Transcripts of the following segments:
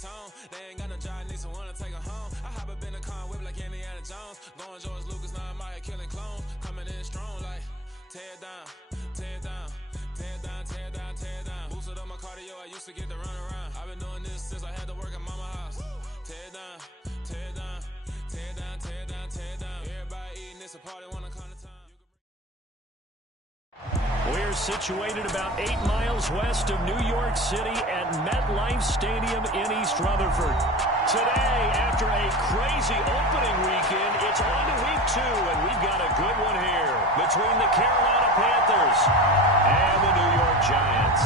tone. They ain't got no job, need someone to take her home. I hop up in the car, whip like Indiana Jones. Going George Lucas, now I'm out here killing clones. Coming in strong like tear down, tear down, tear down, tear down, tear down. Boosted up my cardio, I used to get to run around. I've been doing this since I had to work at mama house. Tear down, tear down, tear down, tear down, tear down. Everybody eating, it's a party, wanna come to time. We're situated about 8 miles west of New York City at MetLife Stadium in East Rutherford. Today, after a crazy opening weekend, it's on to week 2, and we've got a good one here between the Carolina Panthers and the New York Giants.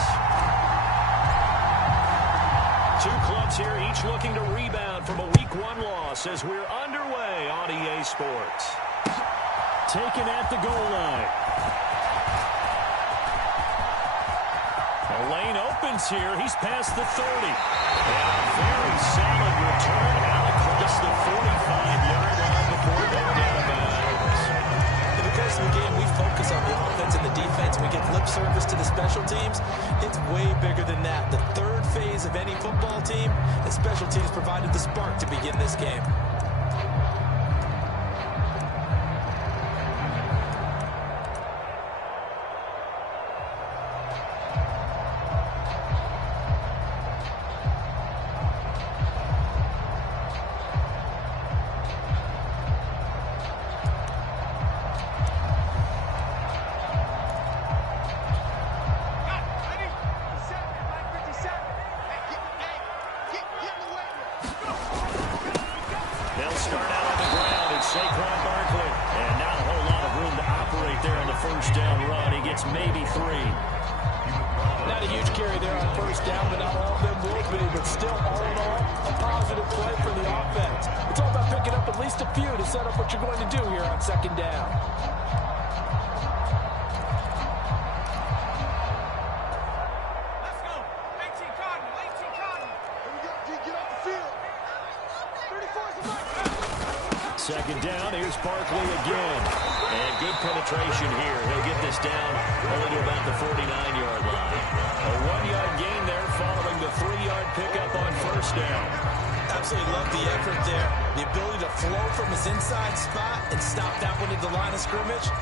Two clubs here, each looking to rebound from a week 1 loss as we're underway on EA Sports. Taken at the goal line. The lane opens here. He's past the 30. And a very solid return out across the 45-yard line before going out of bounds. In the course of the game, we focus on the offense and the defense. We give lip service to the special teams. It's way bigger than that. The third phase of any football team, and special teams provided the spark to begin this game. Maybe 3. Not a huge carry there on first down, but not all of them will be. But still, all in all, a positive play for the offense. It's all about picking up at least a few to set up what you're going to do here on second down. Let's go. 18 Cardinal, 18 Cardinal. Here we go, D, get off the field. 34 is the right. Second down, here's Barkley again. And good penetration here. He'll get this down only to about the 49-yard line. A 1-yard gain there following the 3-yard pickup on first down. Absolutely love the effort there. The ability to flow from his inside spot and stop that one at the line of scrimmage.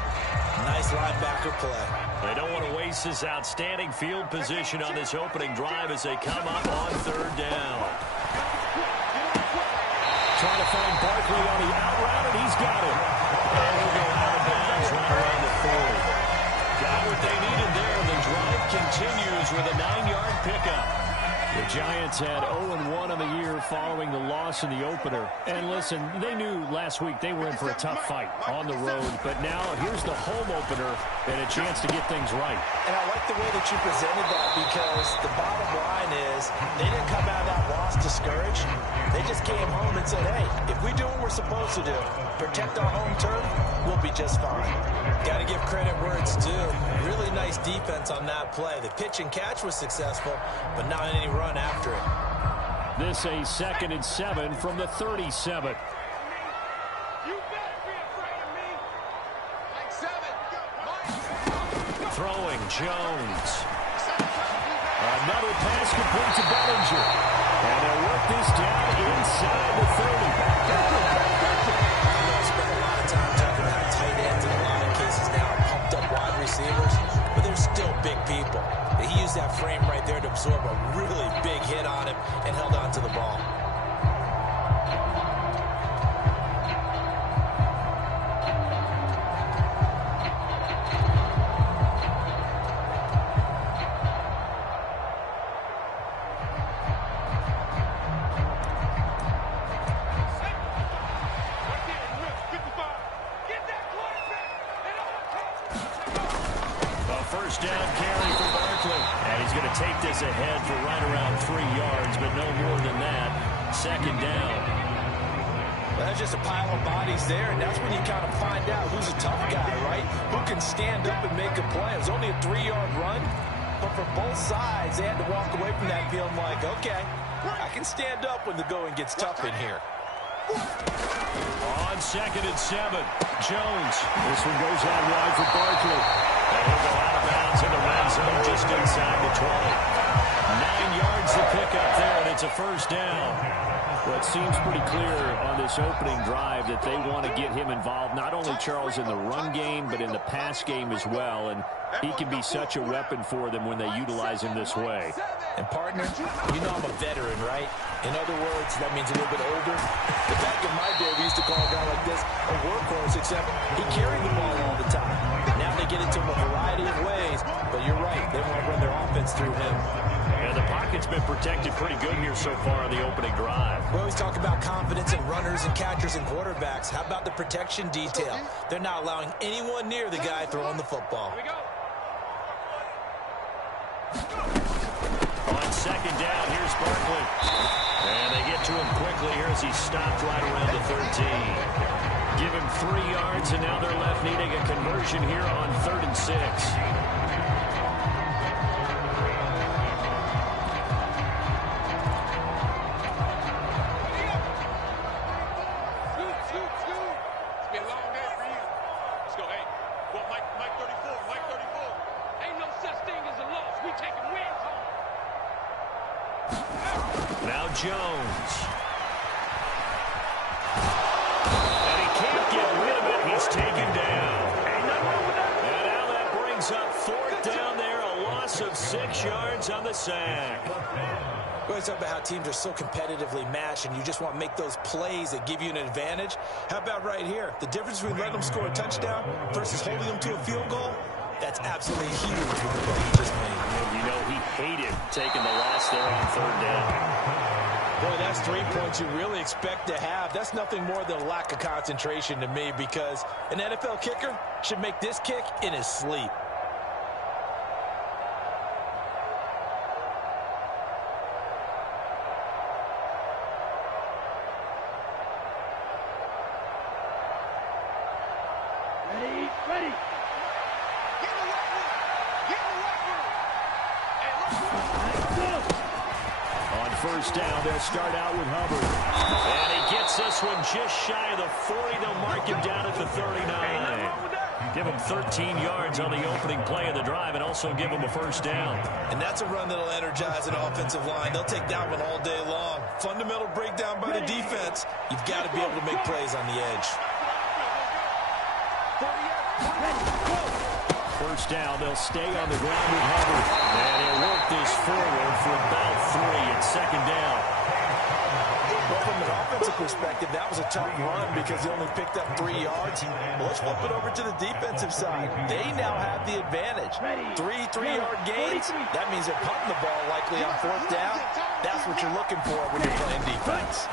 Nice linebacker play. They don't want to waste this outstanding field position on this opening drive as they come up on third down. Trying to find Barkley on the out route, and he's got it. And he'll go out of bounds right around the 40. Got what they needed there. The drive continues with a 9-yard pickup. The Giants had 0-1 on the year following the loss in the opener. And listen, they knew last week they were in for a tough fight on the road. But now here's the home opener and a chance to get things right. And I like the way that you presented that, because the bottom line is they didn't come out of that loss discouraged. They just came home and said, hey, if we do what we're supposed to do, protect our home turf, we'll be just fine. Got to give credit where it's due. Really nice defense on that play. The pitch and catch was successful, but not any run after it. This a 2nd and 7 from the 37. You better be afraid of me. Like 7. Throwing Jones. Another pass complete to Bellinger. And they'll work this down inside the 30. I spent a lot of time talking about tight ends in a lot of cases now, pumped up wide receivers, but they're still big people. He used that frame right there to absorb a really big hit on him and held on to the ball. First down carry for Barkley. And he's going to take this ahead for right around 3 yards, but no more than that. Second down. Well, that's just a pile of bodies there, and that's when you kind of find out who's a tough guy, right? Who can stand up and make a play. It was only a 3-yard run, but for both sides, they had to walk away from that feeling like, okay, I can stand up when the going gets tough in here. On 2nd and 7, Jones. This one goes out wide for Barkley. And he'll go out of bounds in the red zone just inside the 20. 9 yards to pick pickup there, and it's a first down. Well, it seems pretty clear on this opening drive that they want to get him involved, not only, Charles, in the run game, but in the pass game as well. And he can be such a weapon for them when they utilize him this way. And, partner, you know I'm a veteran, right? In other words, that means a little bit older. But back in my day, we used to call a guy like this a workhorse, except he carried the ball all the time. Now they get into him a variety of ways. But you're right, they want to run their offense through him. Yeah, the pocket's been protected pretty good here so far on the opening drive. We always talk about confidence in runners and catchers and quarterbacks. How about the protection detail? They're not allowing anyone near the guy throwing the football. On second down, here's Barkley. And they get to him quickly here as he stopped right around the 13. Give him 3 yards, and now they're left needing a conversion here on 3rd and 6. Now Jones. And he can't get rid of it. He's taken down. And now that brings up 4th down there. A loss of 6 yards on the sack. We always talk about how teams are so competitively matched and you just want to make those plays that give you an advantage. How about right here? The difference between letting them score a touchdown versus holding them to a field goal? That's absolutely huge with the play he just made. You know, he hated taking the loss there on 3rd down. Boy, that's 3 points you really expect to have. That's nothing more than a lack of concentration to me because an NFL kicker should make this kick in his sleep. Ready. On 1st down, they'll start out with Hubbard. And he gets this one just shy of the 40. They'll mark him down at the 39. Give him 13 yards on the opening play of the drive and also give him a 1st down. And that's a run that'll energize an offensive line. They'll take that one all day long. Fundamental breakdown by the defense. You've got to be able to make plays on the edge. 1st down, they'll stay on the ground with Hubbard. And he'll work this forward for about 3 at 2nd down. Well, from an offensive perspective, that was a tough run because he only picked up 3 yards. Well, let's flip it over to the defensive side. They now have the advantage. 3 3-yard gains. That means they're punting the ball likely on 4th down. That's what you're looking for when you're playing defense.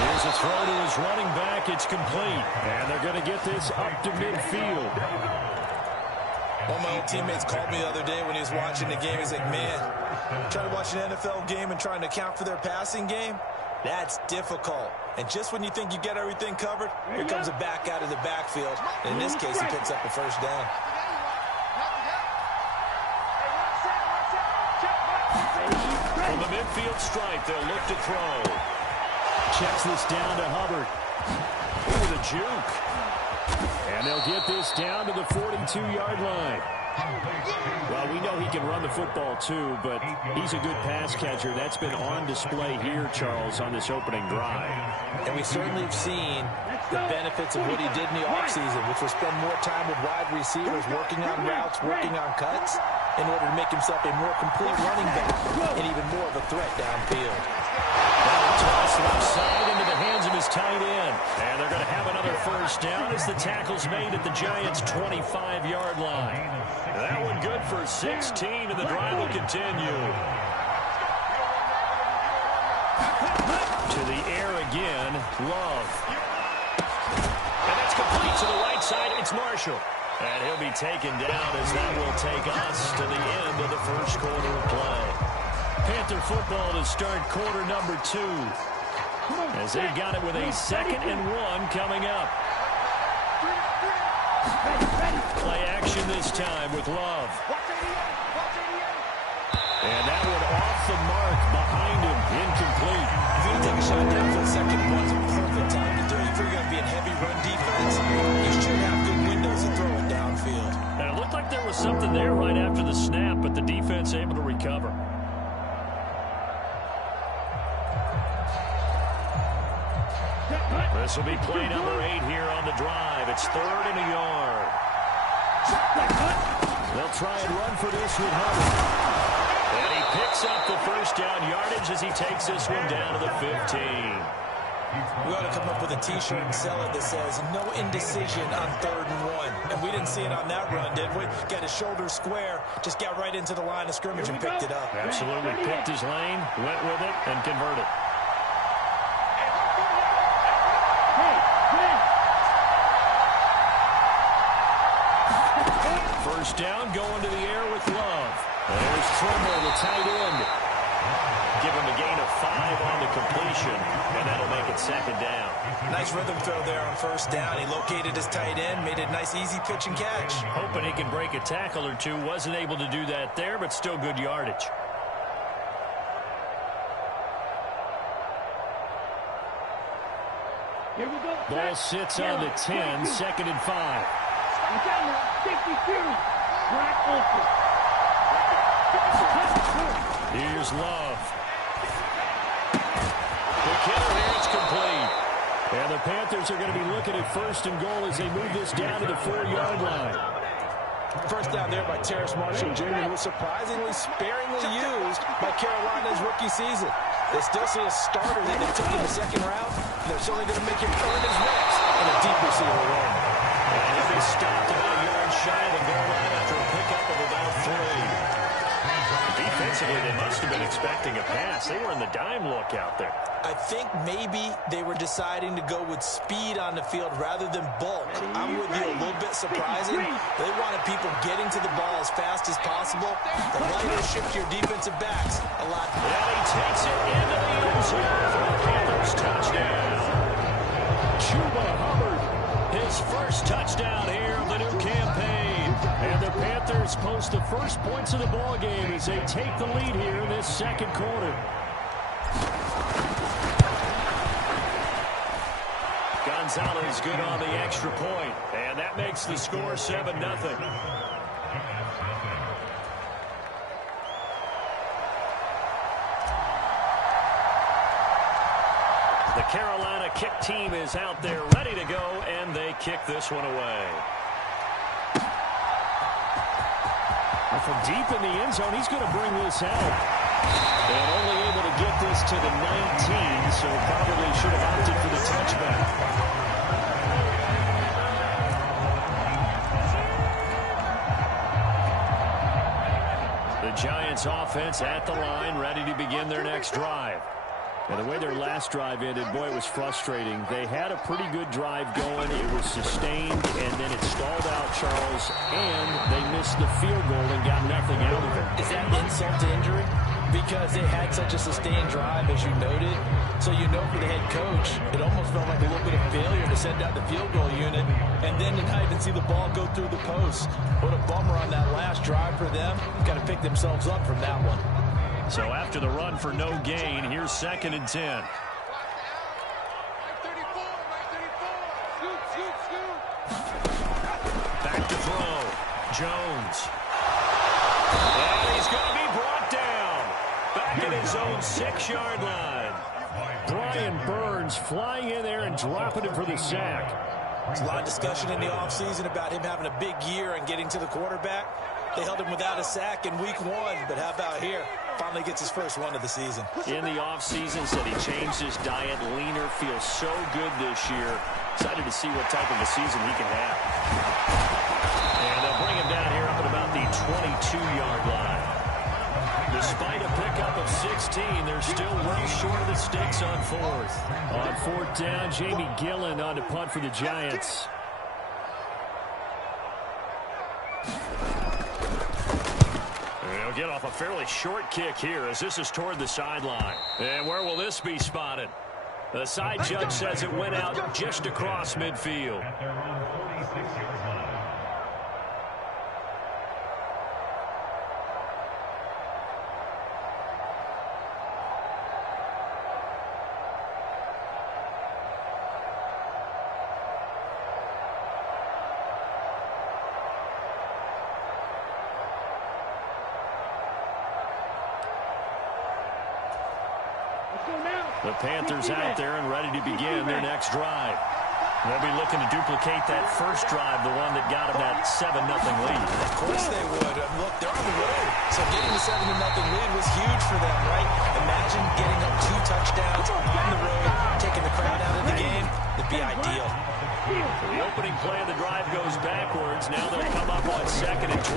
Here's a throw to his running back. It's complete. And they're going to get this up to midfield. One of my old teammates called me the other day when he was watching the game. He's like, man, trying to watch an NFL game and trying to account for their passing game, that's difficult. And just when you think you get everything covered, here comes a back out of the backfield. And in this case, he picks up a 1st down. From the midfield stripe, they'll look to throw. Checks this down to Hubbard. Ooh, the juke. And they'll get this down to the 42-yard line. Well, we know he can run the football too, but he's a good pass catcher. That's been on display here, Charles, on this opening drive. And we certainly have seen the benefits of what he did in the offseason, which was spend more time with wide receivers, working on routes, working on cuts, in order to make himself a more complete running back and even more of a threat downfield. Toss left side into the hands of his tight end. And they're going to have another 1st down as the tackle's made at the Giants' 25-yard line. That one good for 16, and the drive will continue. To the air again, Love. And that's complete to the right side. It's Marshall. And he'll be taken down as that will take us to the end of the 1st quarter of play. Panther football to start quarter number 2. As they've got it with a 2nd and 1 coming up. Play action this time with Love. And that one off the mark behind him. Incomplete. If you're going to take a shot down for the 2nd and 1's a perfect time to do it. If you're going to be in heavy run defense, you should have good windows to throw it downfield. And it looked like there was something there right after the snap, but the defense able This will be play number 8 here on the drive. It's 3rd and a yard. They'll try and run for this with Hubbard. And he picks up the first down yardage as he takes this one down to the 15. We ought to come up with a T-shirt and sell it that says, no indecision on 3rd and 1. And we didn't see it on that run, did we? Got his shoulders square, just got right into the line of scrimmage and picked it up. Absolutely picked his lane, went with it, and converted. First down, going to the air with Love. There's Trimble, the tight end. Give him a gain of 5 on the completion, and that'll make it 2nd down. Nice rhythm throw there on 1st down. He located his tight end, made it a nice, easy pitch and catch. Hoping he can break a tackle or two. Wasn't able to do that there, but still good yardage. Here we go. Ball sits on the 10, 2nd and 5. Here's Love. The killer here, it's complete. And the Panthers are going to be looking at 1st and goal as they move this down to the 4-yard line. First down there by Terrace Marshall Jr., who was surprisingly sparingly used by Carolina's rookie season. They still see a starter that they took in the 2nd round. They're certainly going to make him earn his reps in a deep receiver role. And he'll be stopped about a yard shy of the goal line after a pickup of about 3. Defensively, they must have been expecting a pass. They were in the dime look out there. I think maybe they were deciding to go with speed on the field rather than bulk. I'm with you, a little bit surprising. They wanted people getting to the ball as fast as possible. The lighter shift your defensive backs a lot. And he takes it into the end zone for the Panthers touchdown. Chuba Hubbard, his first touchdown here of the new campaign. And the Panthers post the first points of the ball game as they take the lead here in this 2nd quarter. Gonzalez good on the extra point, and that makes the score 7-0. The Carolina kick team is out there ready to go, and they kick this one away. From deep in the end zone, he's going to bring this out. And only able to get this to the 19, so probably should have opted for the touchback. The Giants offense at the line, ready to begin their next drive. And the way their last drive ended, boy, it was frustrating. They had a pretty good drive going. It was sustained, and then it stalled out, Charles, and they missed the field goal and got nothing out of it. Is that insult to injury? Because they had such a sustained drive, as you noted. So you know for the head coach, it almost felt like a little bit of failure to send out the field goal unit, and then to not even see the ball go through the post. What a bummer on that last drive for them. Got to pick themselves up from that one. So after the run for no gain, here's 2nd and 10. Back to throw. Jones. And he's going to be brought down. Back at his own 6-yard line. Brian Burns flying in there and dropping him for the sack. There's a lot of discussion in the offseason about him having a big year and getting to the quarterback. They held him without a sack in week 1, but how about here? Finally gets his first one of the season. In the offseason, said he changed his diet, leaner, feels so good this year. Excited to see what type of a season he can have. And they'll bring him down here up at about the 22-yard line. Despite a pickup of 16, they're still well short of the sticks on 4th. On 4th down, Jamie Gillen on to punt for the Giants. They'll get off a fairly short kick here as this is toward the sideline. And where will this be spotted? The side judge says it went out just across midfield. Let's go now. The Panthers out there and ready to begin their next drive. They'll be looking to duplicate that first drive, the one that got them that 7-0 lead. Of course they would. Look, they're on the road. So getting the 7-0 lead was huge for them, right? Imagine getting up 2 touchdowns on the road, taking the crowd out of the game. It'd be ideal. The opening play of the drive goes backwards. Now they'll come up on 2nd and 12.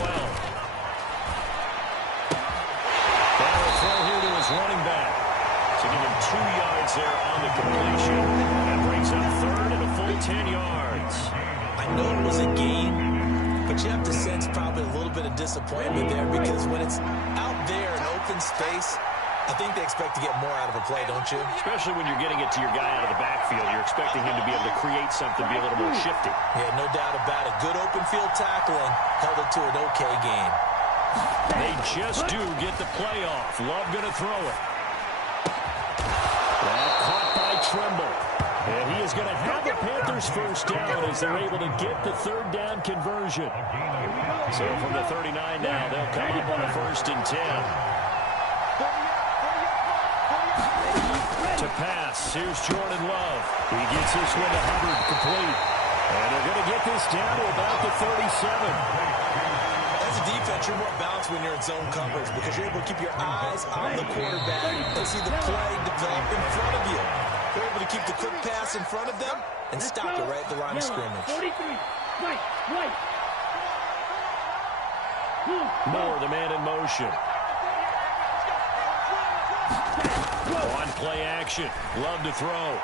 That'll throw here to his running back. To give him 2 yards there on the completion. That brings up 3rd and a full 10 yards. I know it was a gain, but you have to sense probably a little bit of disappointment there because when it's out there in open space, I think they expect to get more out of a play, don't you? Especially when you're getting it to your guy out of the backfield. You're expecting him to be able to create something, be a little more shifty. Yeah, no doubt about it. Good open field tackling held it to an okay gain. They just do get the play off. Love going to throw it. Caught by Trimble. And he is going to have the Panthers first down as they're able to get the 3rd down conversion. So from the 39 now, they'll come up on a 1st and 10. To pass, here's Jordan Love. He gets this one to Hubbard, complete. And they're going to get this down to about the 37. As a defense, you're more balanced when you're in zone coverage because you're able to keep your eyes on the quarterback and see the play develop in front of you. You're able to keep the quick pass in front of them and stop it right at the line of scrimmage. 43, right. Moore, the man in motion. On play action. Love to throw.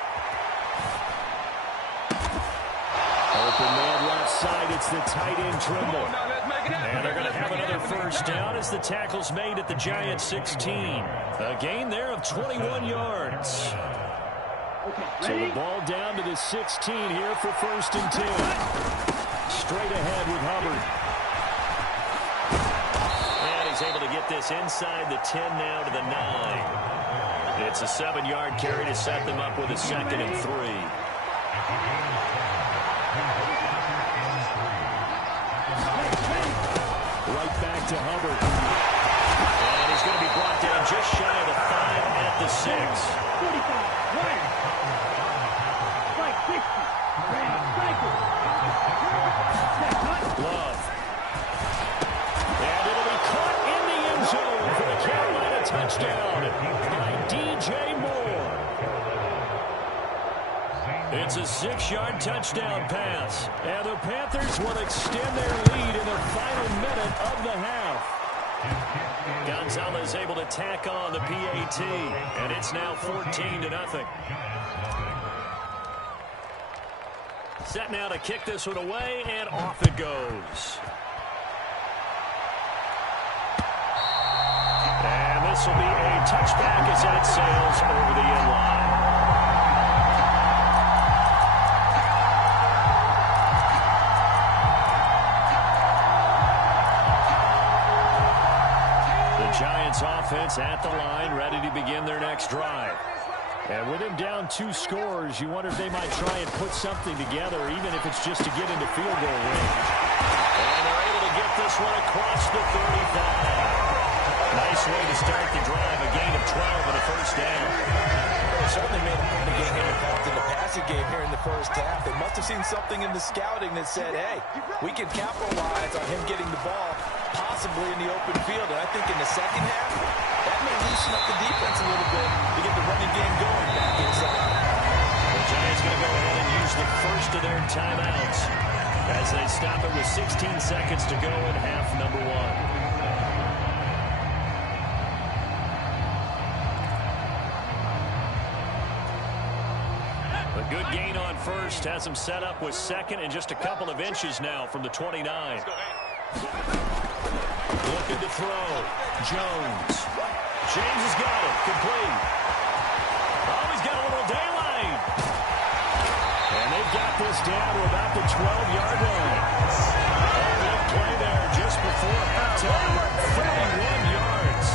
Open man left side. It's the tight end Trimble. And they're going to have another first down as the tackle's made at the Giants 16. A gain there of 21 yards. So the ball down to the 16 here for 1st and 10. Straight ahead with Hubbard. And he's able to get this inside the 10 now to the 9. It's a 7-yard carry to set them up with a 2nd and 3. Right back to Hubbard. And he's going to be brought down just shy of the 5 at the 6. 45, right. Strike 60. Love. And it'll be caught in the end zone for the Carolina touchdown by DJ Moore. It's a 6-yard touchdown pass. And the Panthers will extend their lead in the final minute of the half. Gonzalez able to tack on the PAT. And it's now 14-0. Set now to kick this one away, and off it goes. And this will be a touchback as that sails over the end line. The Giants offense at the line, ready to begin their next drive. And with him down 2 scores, you wonder if they might try and put something together, even if it's just to get into field goal range. And they're able to get this one across the 35. Nice way to start the drive, a gain of 12 and a first down. They certainly made a game impact in the passing game here in the first half. They must have seen something in the scouting that said, hey, we can capitalize on him getting the ball, possibly in the open field. And I think in the second half, that may loosen up the defense a little bit to get the running game going back inside. The Giants going to go ahead and use the first of their timeouts as they stop it with 16 seconds to go in half number 1. A good gain on first has him set up with 2nd and just a couple of inches now from the 29. Looking to throw. Jones. James has got it. Complete. Oh, he's got a little daylight. And they've got this down to about the 12-yard line. Big play there just before halftime. 31 yards.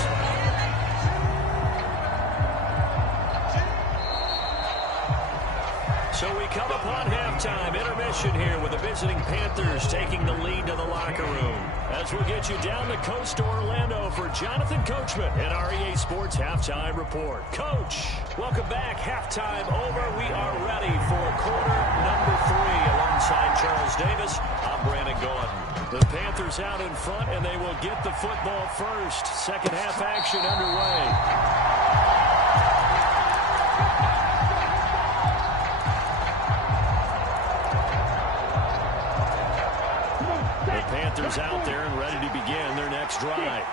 So we come upon halftime intermission here with the visiting Panthers taking the lead to the locker room. As we'll get you down the coast to Orlando for Jonathan Coachman and our EA Sports Halftime Report. Coach, welcome back. Halftime over. We are ready for quarter number 3 alongside Charles Davis. I'm Brandon Gaudin. The Panthers out in front, and they will get the football first. Second half action underway. Panthers out there and ready to begin their next drive.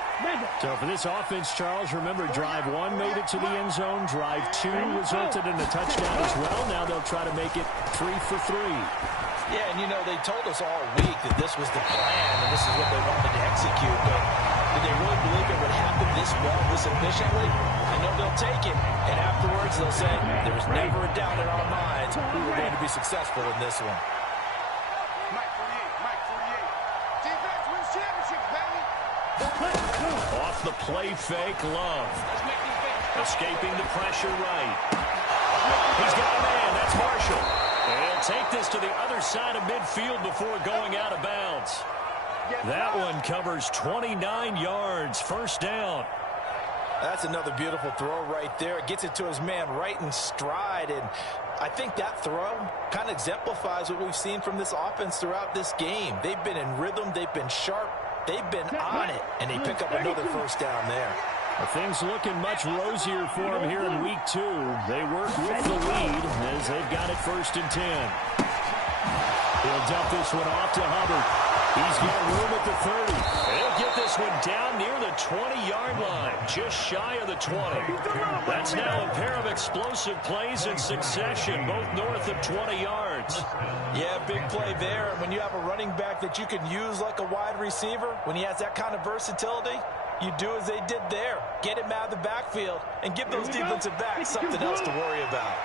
So for this offense, Charles, remember drive 1 made it to the end zone. Drive 2 resulted in a touchdown as well. Now they'll try to make it 3 for 3. Yeah, and you know, they told us all week that this was the plan and this is what they wanted to execute. But did they really believe it would happen this well, this efficiently? I know they'll take it, and afterwards they'll say, there was never a doubt in our minds we were going to be successful in this one. Off the play fake, Love. Escaping the pressure right. He's got a man, that's Marshall. And he'll take this to the other side of midfield before going out of bounds. That one covers 29 yards, first down. That's another beautiful throw right there. It gets it to his man right in stride, and I think that throw kind of exemplifies what we've seen from this offense throughout this game. They've been in rhythm, they've been sharp, they've been on it, and they pick up another first down there. Well, things looking much rosier for them here in week 2. They work with the lead as they've got it 1st and 10. He'll dump this one off to Hubbard. He's got room at the 30. He'll get this one down near the 20-yard line, just shy of the 20. That's now a pair of explosive plays in succession, both north of 20 yards. Yeah, big play there. And when you have a running back that you can use like a wide receiver, when he has that kind of versatility, you do as they did there. Get him out of the backfield and give those defensive backs something else to worry about.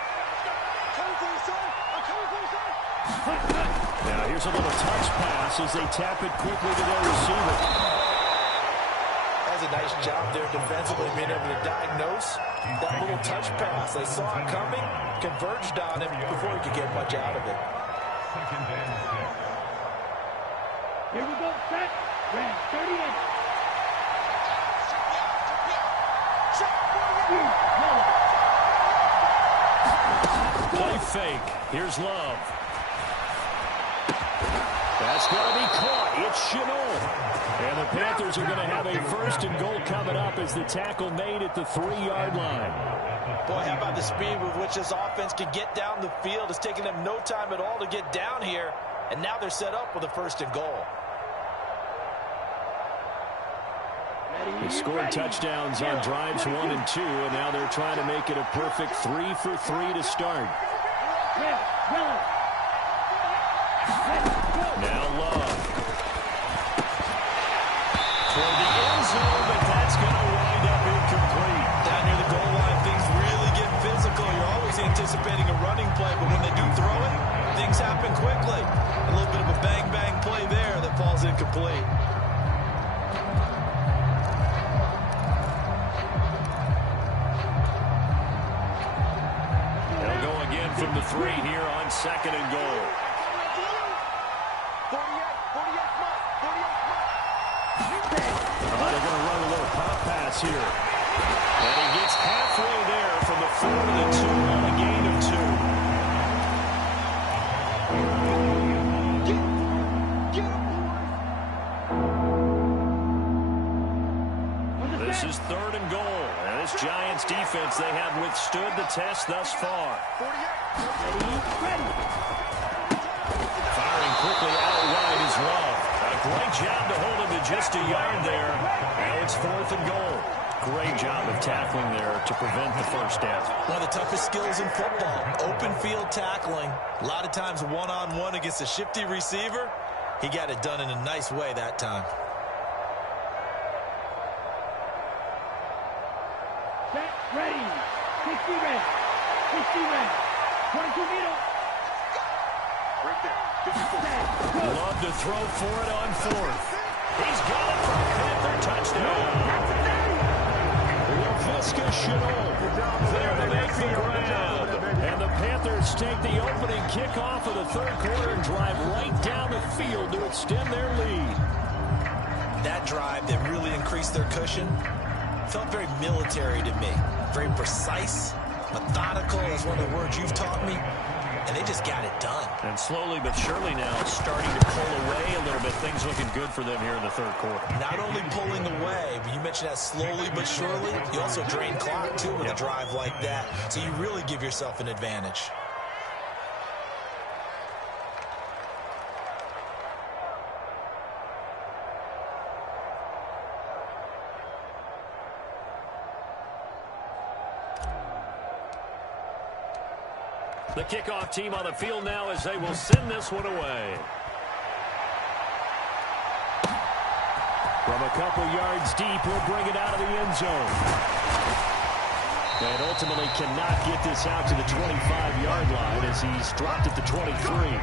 Now here's a little touch pass as they tap it quickly to their receiver. That's a nice job there defensively, being able to diagnose that little touch pass. They saw it coming, converged on it before he could get much out of it. Here we go, set, red, 38. Play fake. Here's Love. That's going to be caught. It's Chenot. And the Panthers are going to have a 1st and goal coming up as the tackle made at the 3-yard line. Boy, how about the speed with which this offense can get down the field? It's taking them no time at all to get down here. And now they're set up with a 1st and goal. They scored touchdowns on drives 1 and 2, and now they're trying to make it a perfect 3 for 3 to start. Now Love. Toward the end zone, but that's going to wind up incomplete. Down near the goal line, things really get physical. You're always anticipating a running play, but when they do throw it, things happen quickly. A little bit of a bang-bang play there that falls incomplete. They'll go again from the 3 here on 2nd and goal. They're going to run a little pop pass here. And he gets halfway there from the 4 to the 2 on a gain of 2. This is 3rd and goal. And this Giants defense, they have withstood the test thus far. Firing quickly out wide is Love. A great job to hold him to just a yard there. Now it's 4th and goal. Great job of tackling there to prevent the first down. One of the toughest skills in football, open field tackling. A lot of times one-on-one against a shifty receiver. He got it done in a nice way that time. Set, ready, 60 red, 22 middle. Right there, Love to throw for it on 4th. He's got it for a Panther touchdown. there to make the grab. And the Panthers take the opening kickoff of the third quarter and drive right down the field to extend their lead. That drive that really increased their cushion felt very military to me. Very precise, methodical is one of the words you've taught me. And they just got it done. And slowly but surely now starting to pull away a little bit. Things looking good for them here in the third quarter. Not only pulling away, but you mentioned that slowly but surely. You also drain clock, too, with a drive like that. So you really give yourself an advantage. The kickoff team on the field now as they will send this one away. From a couple yards deep, he'll bring it out of the end zone. And ultimately cannot get this out to the 25-yard line as he's dropped at the 23.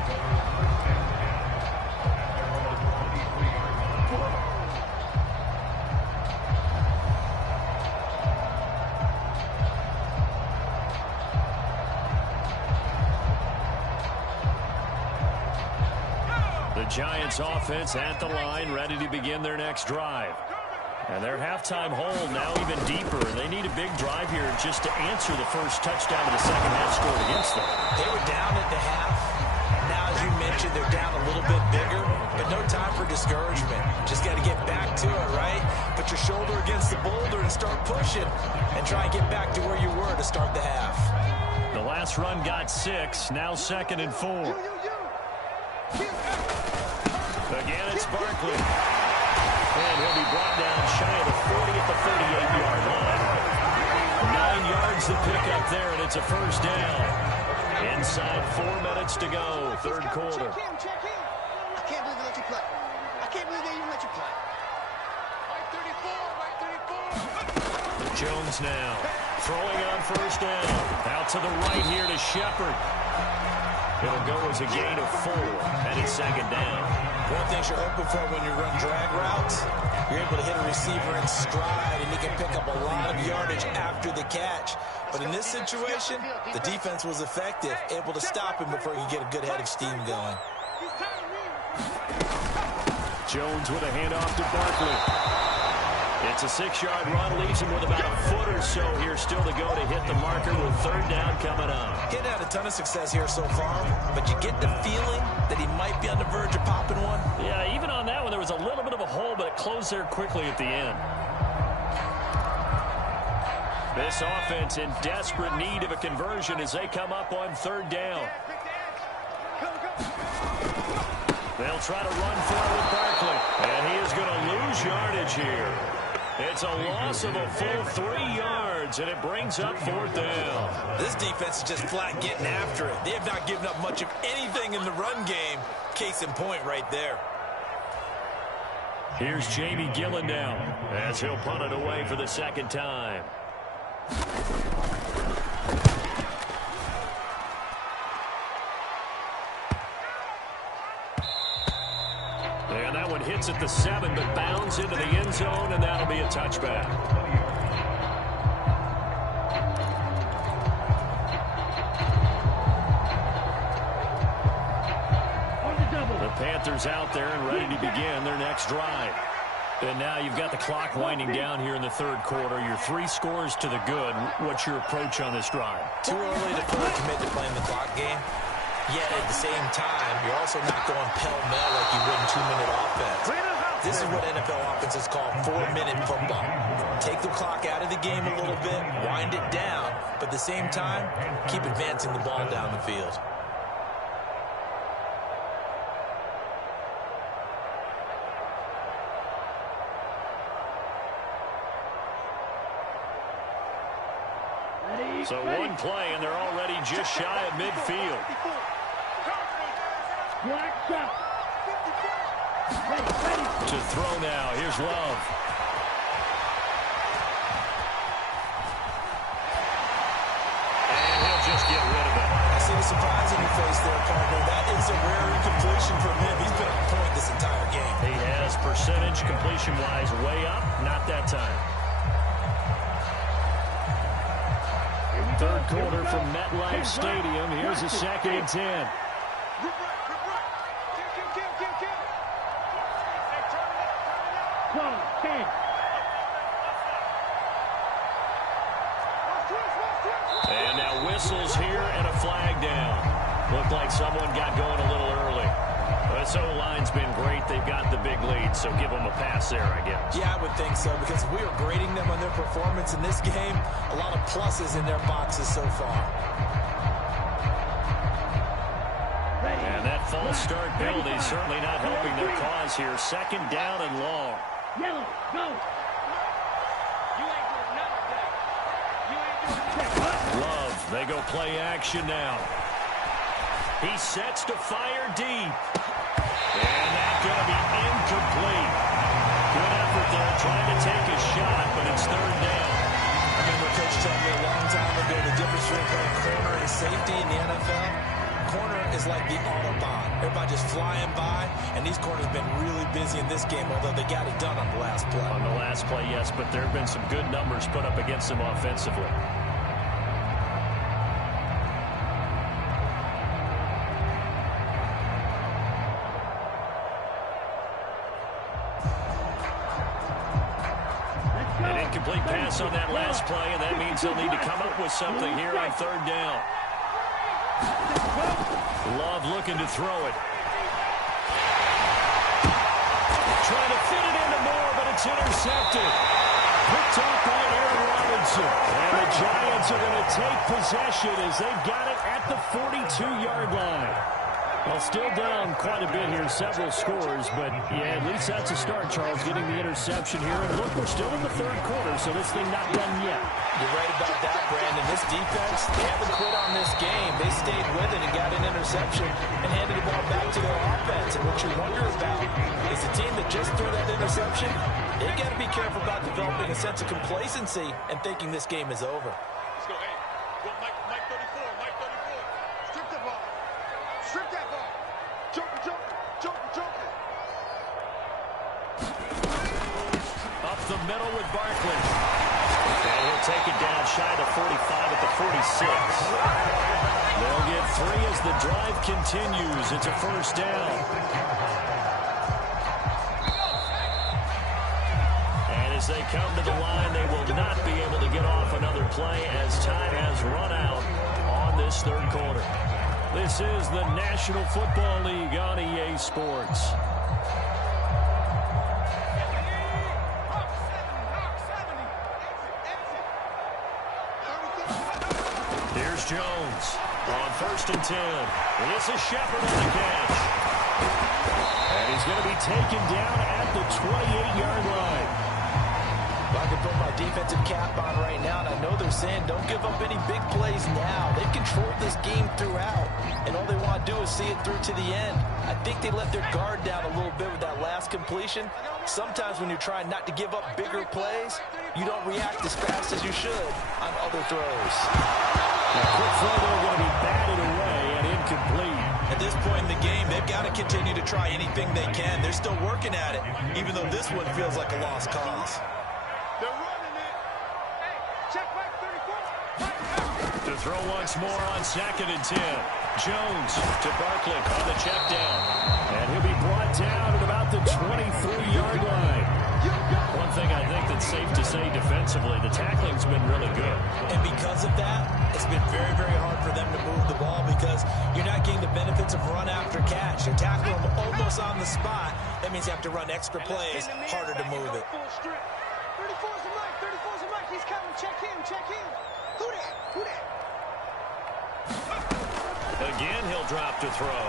The Giants offense at the line, ready to begin their next drive. And their halftime hold now even deeper. They need a big drive here just to answer the first touchdown of the second half scored against them. They were down at the half. Now, as you mentioned, they're down a little bit bigger, but no time for discouragement. Just got to get back to it, right? Put your shoulder against the boulder and start pushing and try and get back to where you were to start the half. The last run got 6, now 2nd and 4. Again, it's Barkley. And he'll be brought down shy of the 40 at the 38-yard line. 9 yards to pick up there, and it's a first down. Inside 4 minutes to go, third quarter. Check in. I can't believe they let you play. I can't believe they even let you play. Right 34. Jones now throwing it on first down. Out to the right here to Shepard. It'll go as a gain of 4, and it's second down. One of the things you're hoping for when you run drag routes, you're able to hit a receiver in stride, and he can pick up a lot of yardage after the catch. But in this situation, the defense was effective, able to stop him before he could get a good head of steam going. Jones with a handoff to Barkley. It's a 6-yard run, leaves him with about a foot or so here still to go to hit the marker with third down coming up. He's had a ton of success here so far, but you get the feeling that he might be on the verge of popping one. Yeah, even on that one, there was a little bit of a hole, but it closed there quickly at the end. This offense in desperate need of a conversion as they come up on third down. They'll try to run for it with Barkley, and he is going to lose yardage here. It's a loss of a full 3 yards, and it brings up fourth down. This defense is just flat getting after it. They have not given up much of anything in the run game. Case in point right there. Here's Jamie Gillen now as he'll punt it away for the second time. And that one hits at the 7, but bounds into the end zone, and that'll be a touchback. The Panthers out there and ready to begin their next drive. And now you've got the clock winding down here in the third quarter. Your 3 scores to the good. What's your approach on this drive? Too early to fully commit to playing the clock game. Yet at the same time, you're also not going pell-mell like you would in 2-minute offense. This is what NFL offenses call 4-minute football. Take the clock out of the game a little bit, wind it down, but at the same time, keep advancing the ball down the field. So one play, and they're already just shy of midfield. To throw now. Here's Love. And he'll just get rid of it. I see the surprise in your face there, partner. That is a rare completion from him. He's been on point this entire game. He has percentage completion-wise way up. Not that time. third quarter from MetLife Stadium. Here's a 2nd and 10. And now whistles here and a flag down. Looked like someone got going a little early. This O-line's been great. They've got the big lead, so give them a pass there, I guess. Yeah, I would think so, because if we are grading them on their performance in this game, a lot of pluses in their boxes so far. And that false start penalty certainly not helping their cause here. 2nd down and long. Yellow, go. You ain't doing nothing, Dad. You ain't doing nothing. Love, they go play action now. He sets to fire deep. And that's going to be incomplete. Good effort there, trying to take a shot, but it's 3rd down. I remember Coach telling me a long time ago the difference between playing corner and safety in the NFL. Corner is like the Autobahn. Everybody just flying by, and these corners have been really busy in this game, although they got it done on the last play. On the last play, yes, but there have been some good numbers put up against them offensively. An incomplete pass on that last play, and that means they'll need to come up with something here on 3rd down. Love looking to throw it. Trying to fit it into Moore, but it's intercepted. Picked up by Aaron Robinson. And the Giants are going to take possession as they've got it at the 42-yard line. Well, still down quite a bit here, several scores, but yeah, at least that's a start, Charles, getting the interception here. And look, we're still in the 3rd quarter, so this thing not done yet. You're right about that, Brandon. This defense, they haven't quit on this game. They stayed with it and got an interception and handed the ball back to their offense. And what you wonder about is the team that just threw that interception, they got to be careful about developing a sense of complacency and thinking this game is over. Let's go, hey. Go, Mike 34, Mike 34. Strip the ball. Strip that ball. Joker, joker, joker, joker. Up the middle with Barkley. And he'll take it down shy of 45 at the 46. They'll get 3 as the drive continues. It's a 1st down. And as they come to the line, they will not be able to get off another play as time has run out on this 3rd quarter. This is the National Football League on EA Sports. Here's Jones on 1st and 10. This is Shepard on the catch. And he's going to be taken down at the 28-yard line. I can put my defensive cap on right now, and I know they're saying don't give up any big plays now. They've controlled this game throughout, and all they want to do is see it through to the end. I think they let their guard down a little bit with that last completion. Sometimes when you're trying not to give up bigger plays, you don't react as fast as you should on other throws. A quick throw there going to be batted away and incomplete. At this point in the game, they've got to continue to try anything they can. They're still working at it, even though this one feels like a lost cause. They're running it. Hey, check back 34. To throw once more on 2nd and 10. Jones to Barkley on the check down. And he'll be brought down at about the 23-yard line. One thing I think that's safe to say defensively, the tackling's been really good. And because of that, it's been very, very hard for them to move the ball because you're not getting the benefits of run after catch. You're tackling them almost on the spot. That means you have to run extra plays, harder to move it. 34's a Mike, 34's a Mike. He's coming. Check him, check him. Who that? Who that? Again, he'll drop to throw.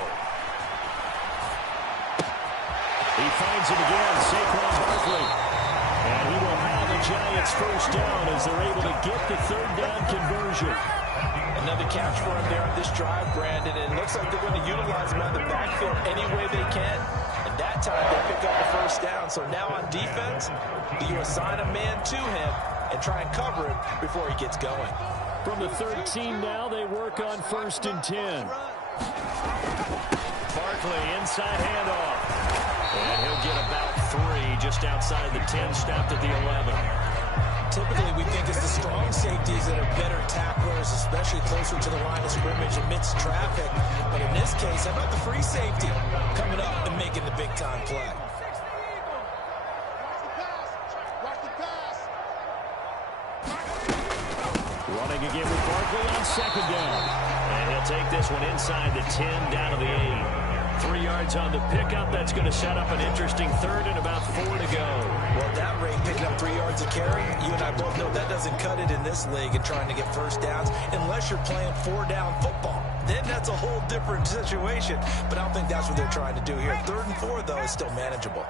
He finds it again, Saquon Barkley. And he will have the Giants 1st down as they're able to get the 3rd down conversion. Another catch for him there on this drive, Brandon. And it looks like they're going to utilize him on the backfield any way they can. And that time they pick up the 1st down. So now on defense, you assign a man to him and try and cover him before he gets going. From the 13 now, they work on 1st and 10. Barkley, inside handoff. And he'll get about 3 just outside the 10, stopped at the 11. typically we think it's the strong safeties that are better tacklers, especially closer to the line of scrimmage amidst traffic. But in this case, how about the free safety coming up and making the big-time play? Running again with Barkley on second down. And he'll take this one inside the 10, down to the 8. 3 yards on the pickup. That's going to set up an interesting third and about 4 to go. Well, at that rate, picking up 3 yards a carry, you and I both know that doesn't cut it in this league and trying to get first downs unless you're playing 4-down football. Then that's a whole different situation. But I don't think that's what they're trying to do here. 3rd and 4, though, is still manageable. On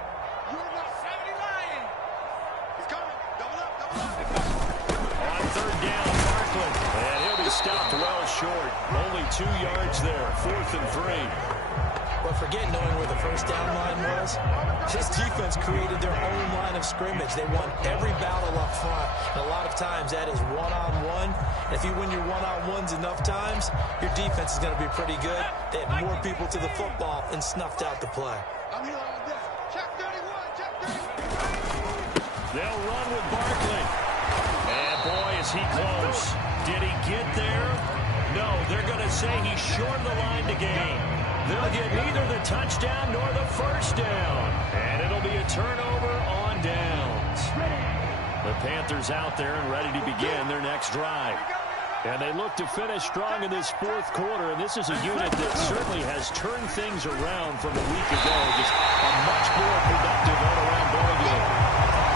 3rd down, Barkley. And he'll be stopped well short. Only 2 yards there. 4th and 3. But forget knowing where the first down line was. This defense created their own line of scrimmage. They won every battle up front. And a lot of times that is one-on-one. And if you win your one-on-ones enough times, your defense is going to be pretty good. They had more people to the football and snuffed out the play. They'll run with Barkley. And boy, is he close. Did he get there? No, they're going to say he's short of the line to gain. They'll get neither the touchdown nor the first down. And it'll be a turnover on downs. The Panthers out there and ready to begin their next drive. And they look to finish strong in this 4th quarter. And this is a unit that certainly has turned things around from a week ago. Just a much more productive all-around ball game.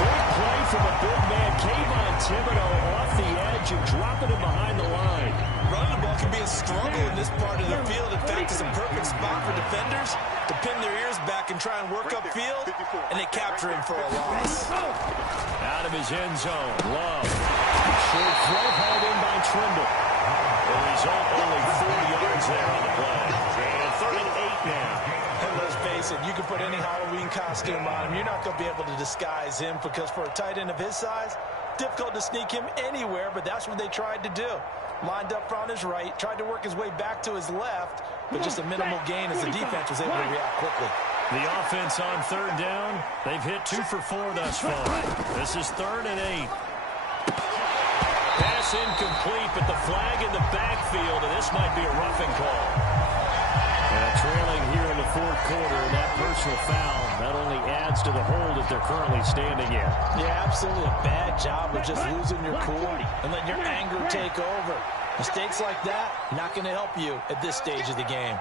Big play from a big man. Kayvon Thibodeau off the edge and dropping him behind the line. Running the ball can be a struggle in this part of the field. In fact, it's a perfect spot for defenders to pin their ears back and try and work upfield, and they capture him for a loss. Out of his end zone, Love. Short throw hauled in by Trimble. The result, only 4 yards there on the play. And 3rd and 8 now. And let's face it, you can put any Halloween costume on him. You're not going to be able to disguise him because for a tight end of his size, difficult to sneak him anywhere, but that's what they tried to do. Lined up on his right, tried to work his way back to his left, but just a minimal gain as the defense was able to react quickly. The offense on 3rd down, they've hit 2 for 4 thus far. This is 3rd and 8. Pass incomplete, but the flag in the backfield, and this might be a roughing call. Trailing here in the 4th quarter, and that personal foul, that only adds to the hole that they're currently standing in. Yeah, absolutely a bad job of just losing your cool and letting your anger take over. Mistakes like that, not going to help you at this stage of the game.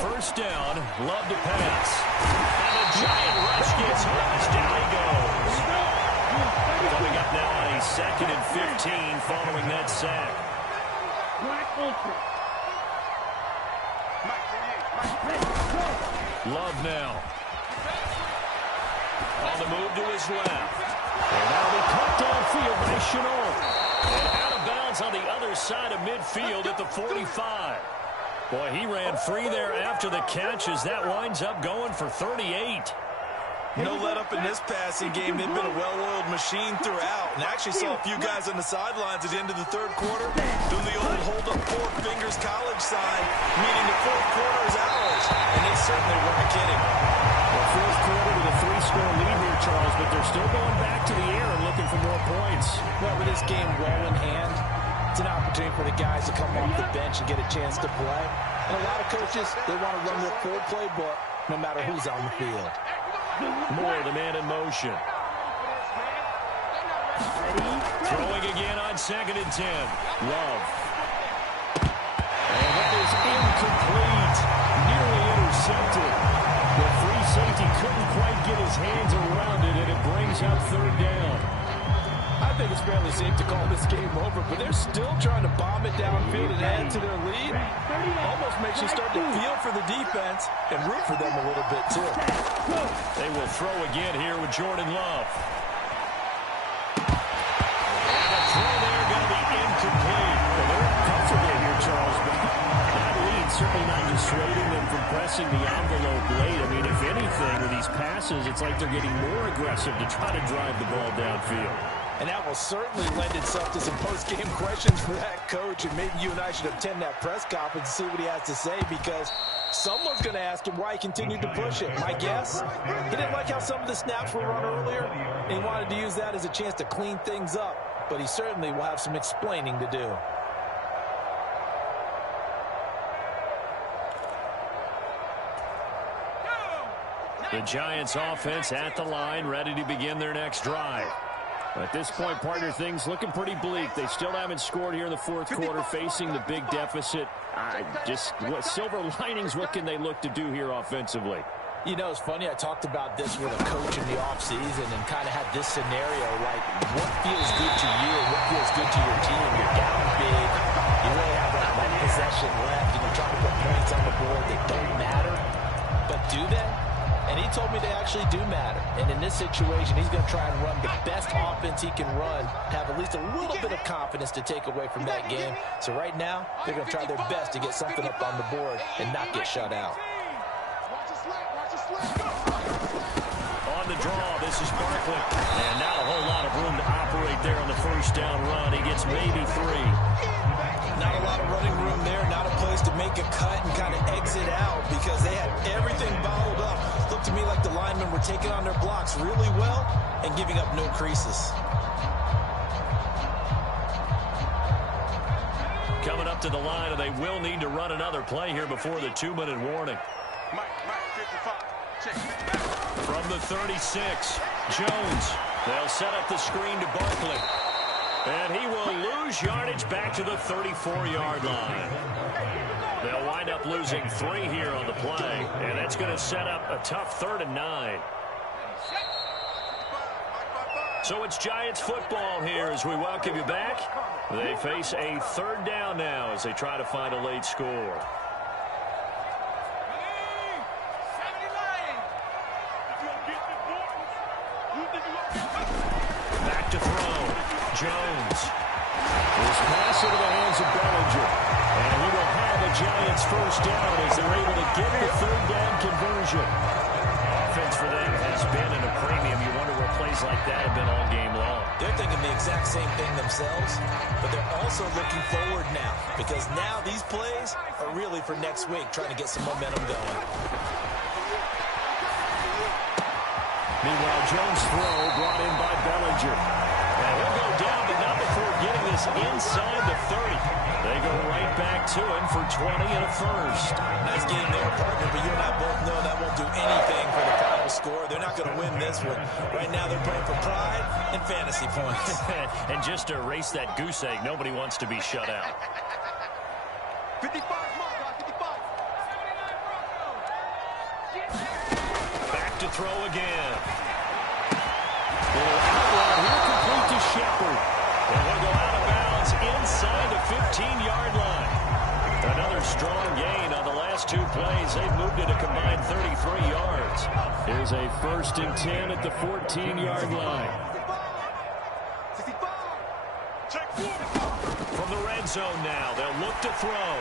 First down, Love to pass. And a giant rush gets home. Down he goes. Coming up now on a 2nd and 15 following that sack. Love now. On the move to his left. And that'll be cut downfield by Chenault. And out of bounds on the other side of midfield at the 45. Boy, he ran free there after the catch as that winds up going for 38. No let up in this passing game. They've been a well-oiled machine throughout. And I actually saw a few guys on the sidelines at the end of the 3rd quarter doing the old hold-up 4 fingers college sign, meaning the 4th quarter is ours. And they certainly weren't kidding. The 4th quarter with a 3-score lead here, Charles, but they're still going back to the air and looking for more points. Well, with this game well in hand, it's an opportunity for the guys to come off the bench and get a chance to play. And a lot of coaches, they want to run their full playbook no matter who's on the field. Moore, the man in motion. Throwing again on 2nd and 10. Love. And that is incomplete. Nearly intercepted. The free safety couldn't quite get his hands around it, and it brings up 3rd down. I think it's fairly safe to call this game over, but they're still trying to bomb it downfield and add to their lead. Almost makes you start to feel for the defense and root for them a little bit, too. They will throw again here with Jordan Love. And the throw there going to be incomplete. Well, they're comfortable here, Charles, but that lead certainly not dissuading them from pressing the envelope late. I mean, if anything, with these passes, it's like they're getting more aggressive to try to drive the ball downfield. And that will certainly lend itself to some post-game questions for that coach. And maybe you and I should attend that press conference and see what he has to say, because someone's going to ask him why he continued to push it. My guess, he didn't like how some of the snaps were run earlier, and he wanted to use that as a chance to clean things up. But he certainly will have some explaining to do. The Giants offense at the line, ready to begin their next drive. At this point, partner, things looking pretty bleak. They still haven't scored here in the fourth quarter, facing the big deficit. What silver linings, what can they look to do here offensively? You know, it's funny, I talked about this with a coach in the offseason and kind of had this scenario, like, what feels good to you and what feels good to your team? You're down big, you really have that one possession left, and you're trying to put points on the board that don't matter. But do they? And he told me they actually do matter. And in this situation, he's going to try and run the best offense he can run, have at least a little bit of confidence to take away from that game. So right now, they're going to try their best to get something up on the board and not get shut out. On the draw, this is Barkley. And not a whole lot of room to operate there on the first down run. He gets maybe 3. Not a lot of running room there, not a place to make a cut and kind of exit out, because they had everything bottled up. Looked to me like the linemen were taking on their blocks really well and giving up no creases. Coming up to the line, and they will need to run another play here before the 2-minute warning. From the 36, Jones. They'll set up the screen to Barkley. And he will lose yardage back to the 34-yard line. They'll wind up losing 3 here on the play, and that's going to set up a tough 3rd and 9. So it's Giants football here as we welcome you back. They face a 3rd down now as they try to find a late score. Back to throw. Jones. This pass into the hands of Bellinger. And he will have a Giants first down as they're able to get the 3rd down conversion. Offense for them has been at a premium. You wonder where plays like that have been all game long. They're thinking the exact same thing themselves, but they're also looking forward now, because now these plays are really for next week, trying to get some momentum going. Meanwhile, Jones' throw brought in by Bellinger. And he'll go down, but not before getting this inside the 30. They go right back to him for 20 and a first. Nice game there, partner, but you and I both know that won't do anything for the final score. They're not going to win this one. Right now they're playing for pride and fantasy points. And just to erase that goose egg, nobody wants to be shut out. 55, 55. Back to throw again. Here, complete to Shepard. And we'll go out of bounds inside the 15-yard line. Another strong gain on the last 2 plays. They've moved it a combined 33 yards. Here's a 1st and 10 at the 14-yard line. From the red zone now, they'll look to throw.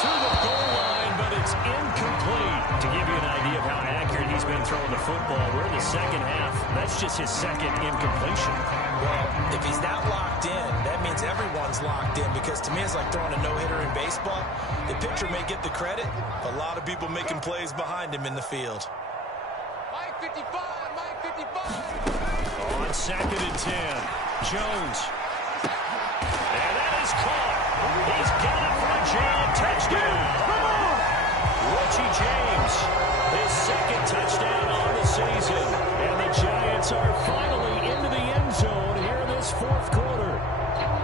To the goal line, but it's incomplete. To give you an idea of how accurate he's been throwing the football, we're in the second half. That's just his 2nd incompletion. Well, if he's not locked in, that means everyone's locked in, because to me it's like throwing a no-hitter in baseball. The pitcher may get the credit, a lot of people making plays behind him in the field. Mike 55, Mike 55. On 2nd and 10, Jones. And that is caught. He's got it for a jam touchdown. Richie James, his 2nd touchdown on the season. And the Giants are finally into the end zone here in this 4th quarter.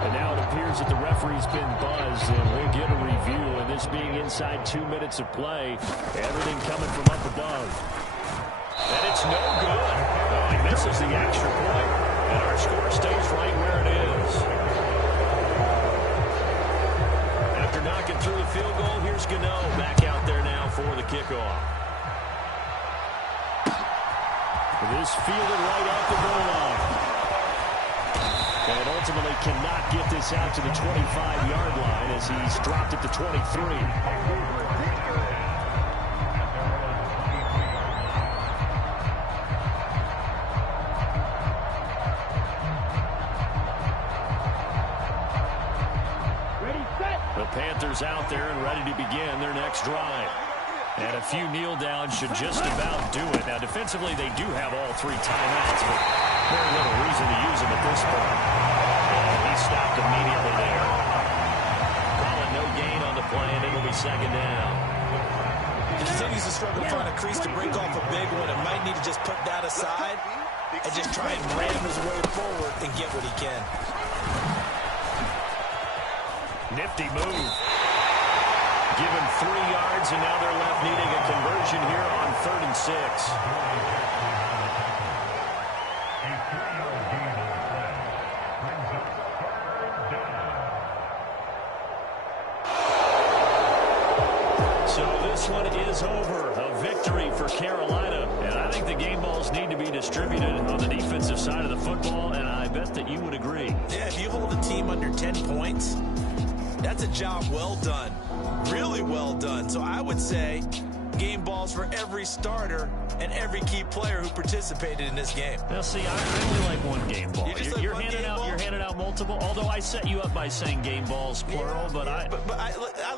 And now it appears that the referee's been buzzed, and we'll get a review. And this being inside 2 minutes of play, everything coming from up above. And it's no good. Oh, he misses the extra point, and our score stays right where it is. After knocking through the field goal, here's Gano back out there now for the kickoff. This fielded right at the goal line. And ultimately cannot get this out to the 25-yard line as he's dropped at the 23. The Panthers out there and ready to begin their next drive. And a few kneel downs should just about do it. Now, defensively, they do have all 3 timeouts, but very little reason to use them at this point. And he stopped immediately there. Calling no gain on the play, and it'll be second down. He continues to struggle to find a crease to break off a big one and might need to just put that aside and just try and ram his way forward and get what he can. Nifty move. Give him 3 yards, and now they're left needing a conversion here on 3rd and 6. So this one is over. A victory for Carolina. And I think the game balls need to be distributed on the defensive side of the football, and I bet that you would agree. Yeah, if you hold a team under 10 points, that's a job well done. Really well done. So I would say game balls for every starter and every key player who participated in this game. Now, see, I only like one game ball. You're handing out multiple, although I set you up by saying game balls, plural, but I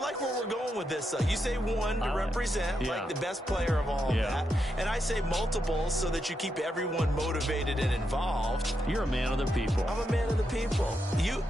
like where we're going with this. You say one to represent, like the best player of all of that, and I say multiples so that you keep everyone motivated and involved. You're a man of the people. I'm a man of the people. You...